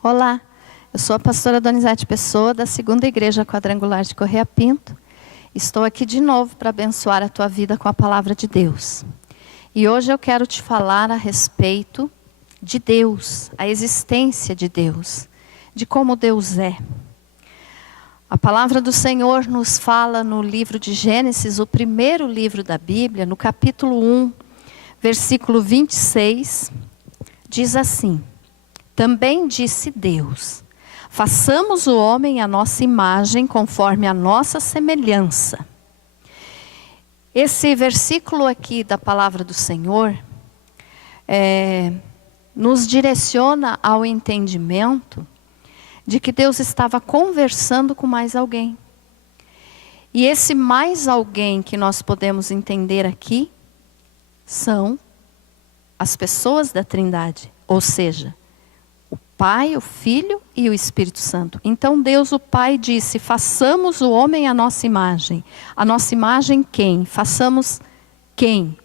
Olá, eu sou a pastora Donizete Pessoa, da Segunda Igreja Quadrangular de Correia Pinto. Estou aqui de novo para abençoar a tua vida com a palavra de Deus. E hoje eu quero te falar a respeito de Deus, a existência de Deus, de como Deus é. A palavra do Senhor nos fala no livro de Gênesis, o primeiro livro da Bíblia, no capítulo 1, versículo 26, diz assim: Também disse Deus, façamos o homem à nossa imagem, conforme a nossa semelhança. Esse versículo aqui da palavra do Senhor nos direciona ao entendimento de que Deus estava conversando com mais alguém. E esse mais alguém que nós podemos entender aqui são as pessoas da Trindade, ou seja, o Pai, o Filho e o Espírito Santo. Então Deus, o Pai, disse, façamos o homem à nossa imagem. A nossa imagem quem? Façamos quem?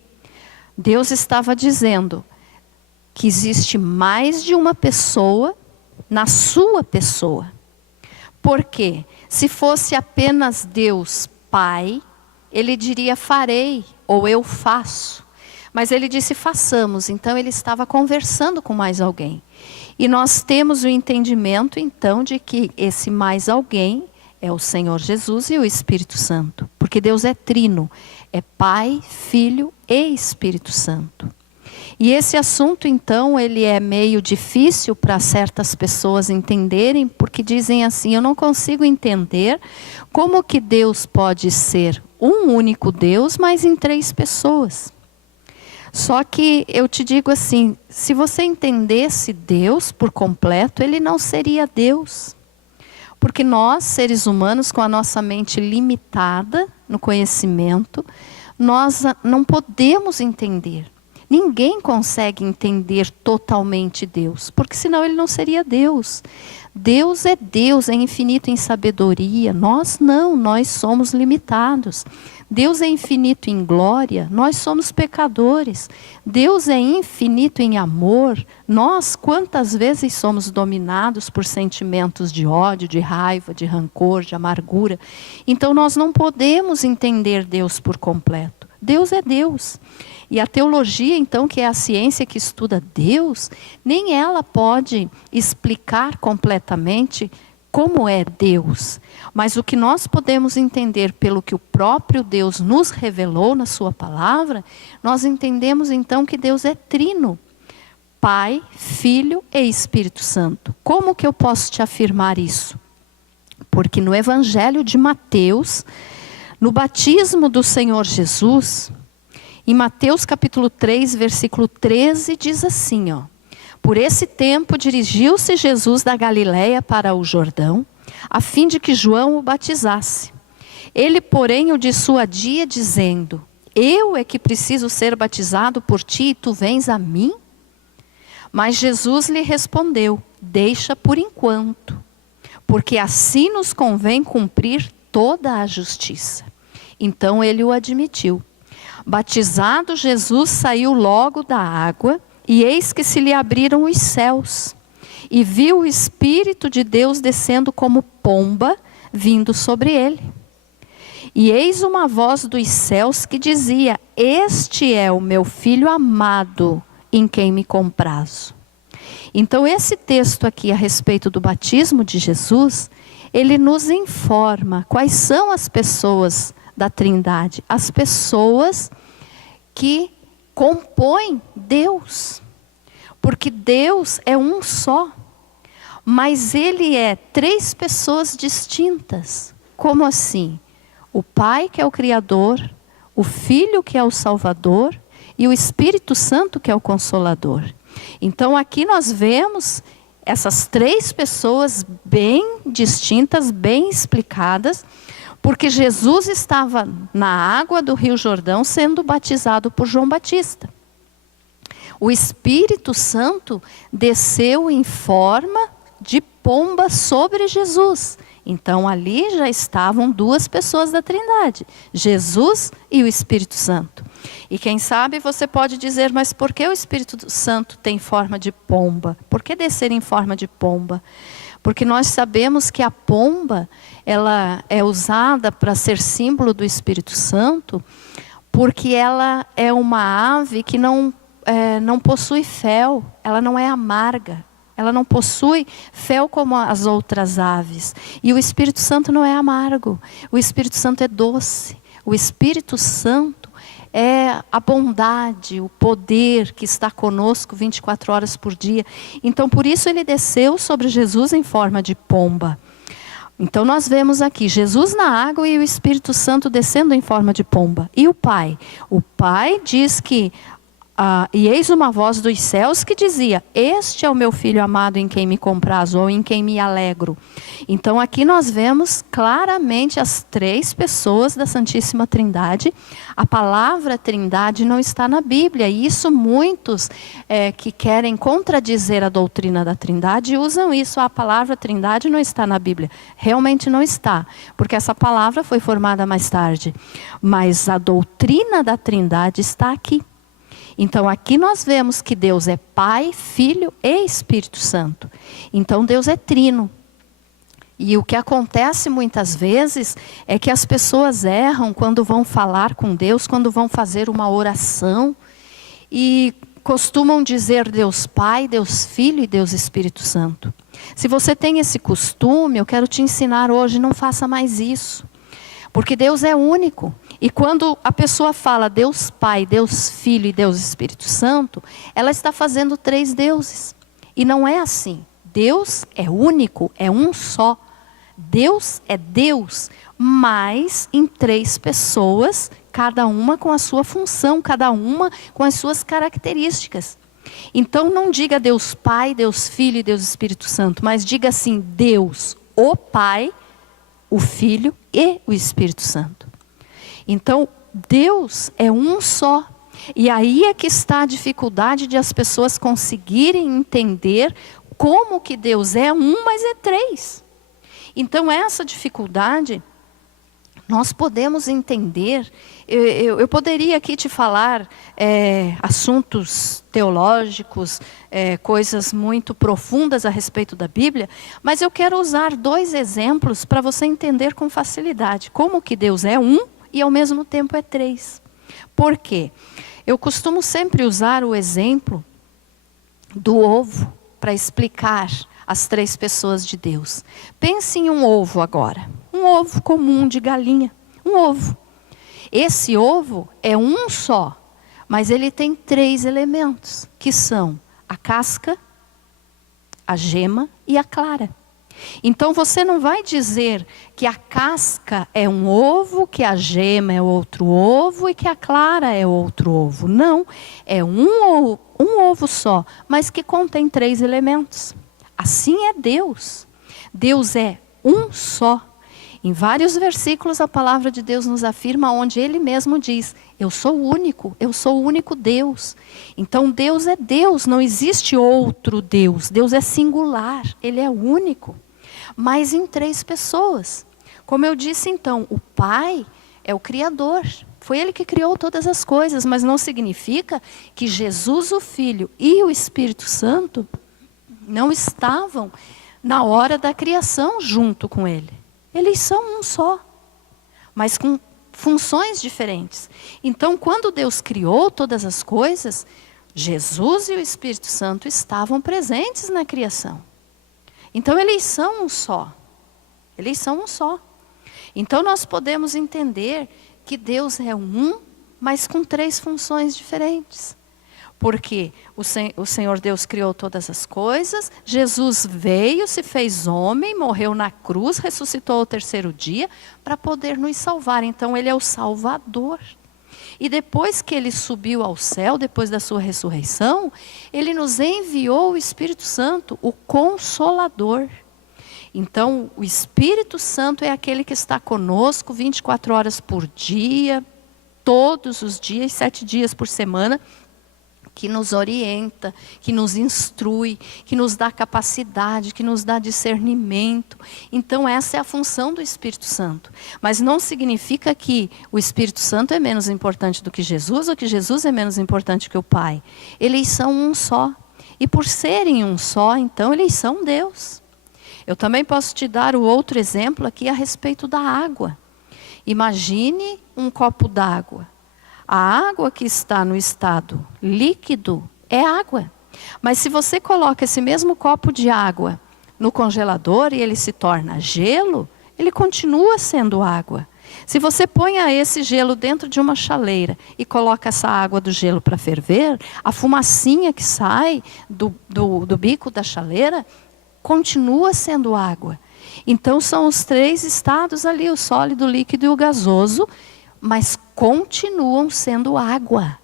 Deus estava dizendo que existe mais de uma pessoa na sua pessoa. Por quê? Se fosse apenas Deus Pai, ele diria farei, ou eu faço. Mas ele disse façamos, então ele estava conversando com mais alguém. E nós temos o entendimento então de que esse mais alguém é o Senhor Jesus e o Espírito Santo. Porque Deus é trino, é Pai, Filho e Espírito Santo. E esse assunto então ele é meio difícil para certas pessoas entenderem, porque dizem assim, eu não consigo entender como que Deus pode ser um único Deus, mas em três pessoas. Só que eu te digo assim, se você entendesse Deus por completo, ele não seria Deus. Porque nós, seres humanos, com a nossa mente limitada no conhecimento, nós não podemos entender. Ninguém consegue entender totalmente Deus, porque senão ele não seria Deus. Deus, é infinito em sabedoria, nós não, nós somos limitados. Deus é infinito em glória, nós somos pecadores. Deus é infinito em amor, nós quantas vezes somos dominados por sentimentos de ódio, de raiva, de rancor, de amargura. Então nós não podemos entender Deus por completo. Deus é Deus. E a teologia, então, que é a ciência que estuda Deus, nem ela pode explicar completamente como é Deus. Mas o que nós podemos entender pelo que o próprio Deus nos revelou na sua palavra, nós entendemos então que Deus é trino. Pai, Filho e Espírito Santo. Como que eu posso te afirmar isso? Porque no Evangelho de Mateus, no batismo do Senhor Jesus, em Mateus capítulo 3, versículo 13, diz assim, Por esse tempo dirigiu-se Jesus da Galiléia para o Jordão, a fim de que João o batizasse. Ele, porém, o dissuadia, dizendo, eu é que preciso ser batizado por ti e tu vens a mim? Mas Jesus lhe respondeu, deixa por enquanto, porque assim nos convém cumprir toda a justiça. Então ele o admitiu. Batizado, Jesus saiu logo da água, e eis que se lhe abriram os céus. E viu o Espírito de Deus descendo como pomba, vindo sobre ele. E eis uma voz dos céus que dizia, este é o meu Filho amado, em quem me comprazo. Então esse texto aqui a respeito do batismo de Jesus, ele nos informa quais são as pessoas da Trindade, as pessoas que compõem Deus, porque Deus é um só, mas ele é três pessoas distintas. Como assim? O Pai que é o Criador, o Filho que é o Salvador e o Espírito Santo que é o Consolador. Então aqui nós vemos essas três pessoas bem distintas, bem explicadas, porque Jesus estava na água do Rio Jordão sendo batizado por João Batista. O Espírito Santo desceu em forma de pomba sobre Jesus. Então ali já estavam duas pessoas da Trindade, Jesus e o Espírito Santo. E quem sabe você pode dizer, mas por que o Espírito Santo tem forma de pomba? Por que descer em forma de pomba? Porque nós sabemos que a pomba, ela é usada para ser símbolo do Espírito Santo, porque ela é uma ave que não possui fel, ela não é amarga. Ela não possui fel como as outras aves. E o Espírito Santo não é amargo. O Espírito Santo é doce. O Espírito Santo é a bondade, o poder que está conosco 24 horas por dia. Então, por isso ele desceu sobre Jesus em forma de pomba. Então, nós vemos aqui Jesus na água e o Espírito Santo descendo em forma de pomba. E o Pai? O Pai diz que... e eis uma voz dos céus que dizia, este é o meu filho amado em quem me compraz, ou em quem me alegro. Então aqui nós vemos claramente as 3 pessoas da Santíssima Trindade. A palavra Trindade não está na Bíblia, e isso muitos que querem contradizer a doutrina da Trindade usam isso, a palavra Trindade não está na Bíblia. Realmente não está, porque essa palavra foi formada mais tarde. Mas a doutrina da Trindade está aqui. Então aqui nós vemos que Deus é Pai, Filho e Espírito Santo. Então Deus é trino. E o que acontece muitas vezes é que as pessoas erram quando vão falar com Deus, quando vão fazer uma oração. E costumam dizer Deus Pai, Deus Filho e Deus Espírito Santo. Se você tem esse costume, eu quero te ensinar hoje, não faça mais isso. Porque Deus é único. E quando a pessoa fala Deus Pai, Deus Filho e Deus Espírito Santo, ela está fazendo 3 deuses. E não é assim. Deus é único, é um só. Deus é Deus, mas em 3 pessoas, cada uma com a sua função, cada uma com as suas características. Então não diga Deus Pai, Deus Filho e Deus Espírito Santo, mas diga assim, Deus, o Pai, o Filho e o Espírito Santo. Então, Deus é um só. E aí é que está a dificuldade de as pessoas conseguirem entender como que Deus é um, mas é 3. Então, essa dificuldade, nós podemos entender. Eu poderia aqui te falar assuntos teológicos, coisas muito profundas a respeito da Bíblia, mas eu quero usar 2 exemplos para você entender com facilidade como que Deus é um e ao mesmo tempo é 3. Por quê? Eu costumo sempre usar o exemplo do ovo para explicar as 3 pessoas de Deus. Pense em um ovo agora. Um ovo comum de galinha. Um ovo. Esse ovo é um só, mas ele tem 3 elementos, que são a casca, a gema e a clara. Então você não vai dizer que a casca é um ovo, que a gema é outro ovo e que a clara é outro ovo. Não, é um ovo só, mas que contém 3 elementos. Assim é Deus. Deus é um só. Em vários versículos a palavra de Deus nos afirma onde Ele mesmo diz, eu sou o único Deus. Então Deus é Deus, não existe outro Deus. Deus é singular, Ele é único. Mas em 3 pessoas. Como eu disse então, o Pai é o Criador. Foi Ele que criou todas as coisas, mas não significa que Jesus, o Filho e o Espírito Santo não estavam na hora da criação junto com Ele. Eles são um só, mas com funções diferentes. Então, quando Deus criou todas as coisas, Jesus e o Espírito Santo estavam presentes na criação. Então, eles são um só. Eles são um só. Então, nós podemos entender que Deus é um, mas com 3 funções diferentes. Porque o Senhor Deus criou todas as coisas, Jesus veio, se fez homem, morreu na cruz, ressuscitou ao 3º dia, para poder nos salvar. Então Ele é o Salvador. E depois que Ele subiu ao céu, depois da sua ressurreição, Ele nos enviou o Espírito Santo, o Consolador. Então o Espírito Santo é aquele que está conosco 24 horas por dia, todos os dias, 7 dias por semana, que nos orienta, que nos instrui, que nos dá capacidade, que nos dá discernimento. Então essa é a função do Espírito Santo. Mas não significa que o Espírito Santo é menos importante do que Jesus, ou que Jesus é menos importante que o Pai. Eles são um só. E por serem um só, então eles são Deus. Eu também posso te dar o outro exemplo aqui a respeito da água. Imagine um copo d'água. A água que está no estado líquido é água. Mas se você coloca esse mesmo copo de água no congelador e ele se torna gelo, ele continua sendo água. Se você põe esse gelo dentro de uma chaleira e coloca essa água do gelo para ferver, a fumacinha que sai do bico da chaleira continua sendo água. Então são os três estados ali, o sólido, o líquido e o gasoso, mas continuam sendo água.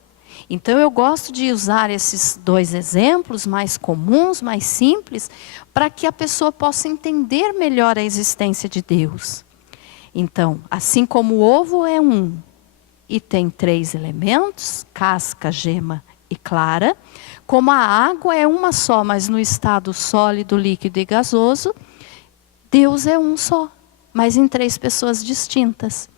Então eu gosto de usar esses dois exemplos mais comuns, mais simples, para que a pessoa possa entender melhor a existência de Deus. Então, assim como o ovo é um e tem 3 elementos, casca, gema e clara, como a água é uma só, mas no estado sólido, líquido e gasoso, Deus é um só, mas em 3 pessoas distintas.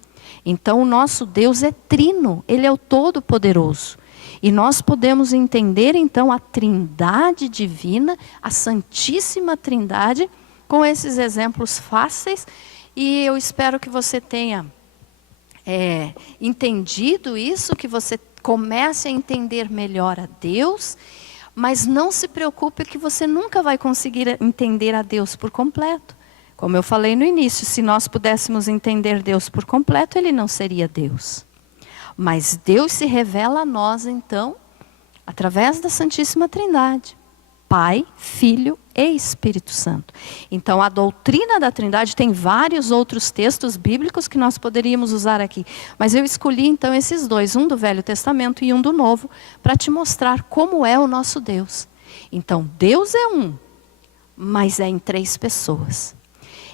Então o nosso Deus é trino, Ele é o Todo-Poderoso. E nós podemos entender então a Trindade divina, a Santíssima Trindade, com esses exemplos fáceis. E eu espero que você tenha entendido isso, que você comece a entender melhor a Deus. Mas não se preocupe que você nunca vai conseguir entender a Deus por completo. Como eu falei no início, se nós pudéssemos entender Deus por completo, Ele não seria Deus. Mas Deus se revela a nós, então, através da Santíssima Trindade. Pai, Filho e Espírito Santo. Então, a doutrina da Trindade tem vários outros textos bíblicos que nós poderíamos usar aqui. Mas eu escolhi, então, esses dois, um do Velho Testamento e um do Novo, para te mostrar como é o nosso Deus. Então, Deus é um, mas é em 3 pessoas.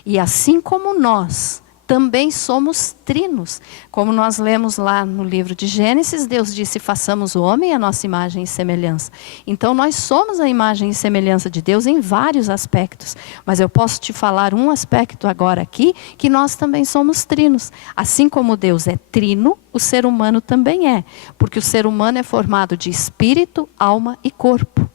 E assim como nós também somos trinos. Como nós lemos lá no livro de Gênesis, Deus disse, façamos o homem à nossa imagem e semelhança. Então nós somos a imagem e semelhança de Deus em vários aspectos. Mas eu posso te falar um aspecto agora aqui, que nós também somos trinos. Assim como Deus é trino, o ser humano também é. Porque o ser humano é formado de espírito, alma e corpo.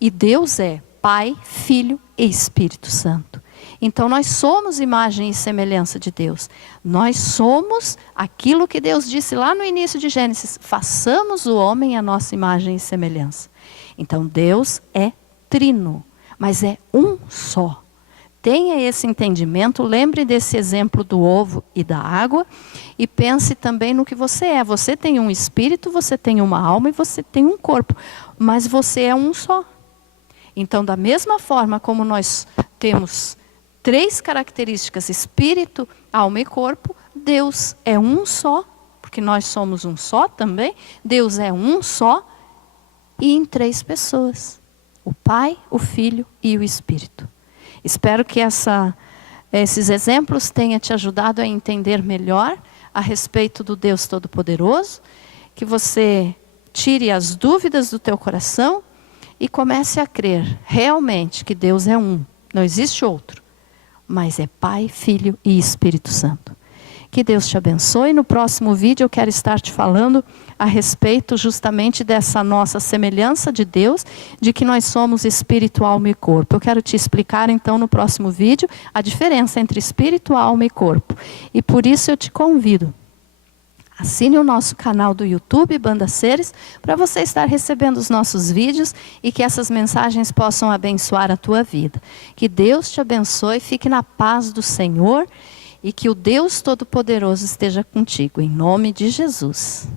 E Deus é Pai, Filho e Espírito Santo. Então nós somos imagem e semelhança de Deus. Nós somos aquilo que Deus disse lá no início de Gênesis. Façamos o homem à nossa imagem e semelhança. Então Deus é trino, mas é um só. Tenha esse entendimento, lembre desse exemplo do ovo e da água. E pense também no que você é. Você tem um espírito, você tem uma alma e você tem um corpo. Mas você é um só. Então da mesma forma como nós temos 3 características, espírito, alma e corpo, Deus é um só, porque nós somos um só também, Deus é um só e em 3 pessoas, o Pai, o Filho e o Espírito. Espero que esses exemplos tenham te ajudado a entender melhor a respeito do Deus Todo-Poderoso, que você tire as dúvidas do teu coração e comece a crer realmente que Deus é um, não existe outro. Mas é Pai, Filho e Espírito Santo. Que Deus te abençoe. No próximo vídeo eu quero estar te falando a respeito justamente dessa nossa semelhança de Deus, de que nós somos espírito, alma e corpo. Eu quero te explicar então no próximo vídeo a diferença entre espírito, alma e corpo. E por isso eu te convido. Assine o nosso canal do YouTube, Banda Seres, para você estar recebendo os nossos vídeos e que essas mensagens possam abençoar a tua vida. Que Deus te abençoe, fique na paz do Senhor e que o Deus Todo-Poderoso esteja contigo, em nome de Jesus.